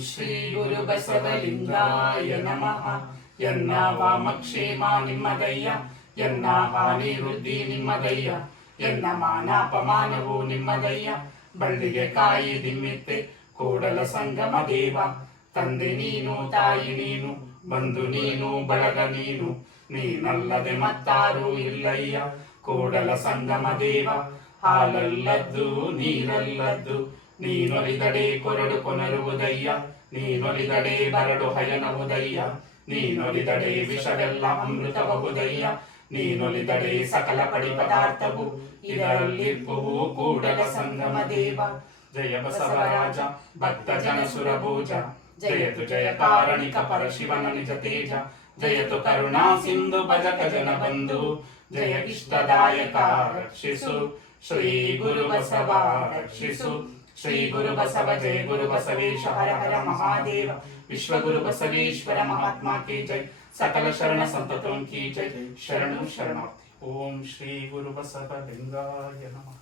ಶ್ರೀ ಗುರು ಬಸವಲಿಂಗಾಯ ನಮಃ. ಎನ್ನ ವಾಮಕ್ಷೇಮ ನಿಮ್ಮದಯ್ಯ ಎನ್ನ ಹಾನಿ ವೃದ್ಧಿ ನಿಮ್ಮದಯ್ಯ ಎನ್ನ ಮಾನಾಪಮಾನವು ನಿಮ್ಮದಯ್ಯ. ಬಳ್ಳಿಗೆ ಕಾಯಿ ದಿಮ್ಮಿತ್ತೆ, ಕೂಡಲ ಸಂಗಮ ದೇವ. ತಂದೆ ನೀನು, ತಾಯಿ ನೀನು, ಬಂಧು ನೀನು, ಬಳಗ ನೀನು. ನೀನಲ್ಲದೆ ಮತ್ತಾರು ಇಲ್ಲಯ್ಯ, ಕೂಡಲ ಸಂಗಮ ದೇವ. ಹಾಲಲ್ಲದ್ದು, ನೀರಲ್ಲದ್ದು ನೀನೊಲಿದಡೆ ಕೊರಡು ಕೊನರುವುದಯ್ಯ ನೀನೊಲಿದಡೆ ಬರಡು ಹಯನವುದಯ್ಯ ನೀನೊಲಿದಡೆ ವಿಷವೆಲ್ಲ ಅಮೃತಬಹುದಯ್ಯ ನೀನೊಲಿದಡೆ ಸಕಲ ಪಡಿ ಪದಾರ್ಥವು ಇದರಲ್ಲಿರ್ಬುವು ಕೂಡಲ ಸಂಗಮ ದೇವ. ಜಯ ಬಸವರಾಜ ಭಕ್ತ ಜನ ಸುರಭೋಜ, ಜಯತು ಜಯ ಕಾರಣಿಕ ಪರಶಿವನ ನಿಜ ತೇಜ, ಜಯತು ಕರುಣಾ ಸಿಂಧು ಭಜಕ ಜನ ಬಂಧು, ಜಯ ಇಷ್ಟದಾಯಕ ರಕ್ಷಿಸು, ಶ್ರೀ ಗುರು ಬಸವ ರಕ್ಷಿಸು. श्री गुरु बसव जय गुरु बसवेश हर हर महादेव। विश्व गुरु बसवेश्वर महात्मा की जय। सकल शरण संततों की जय। शरण शरणार्थी ओम श्री गुरु बसव लिंगाय नमः।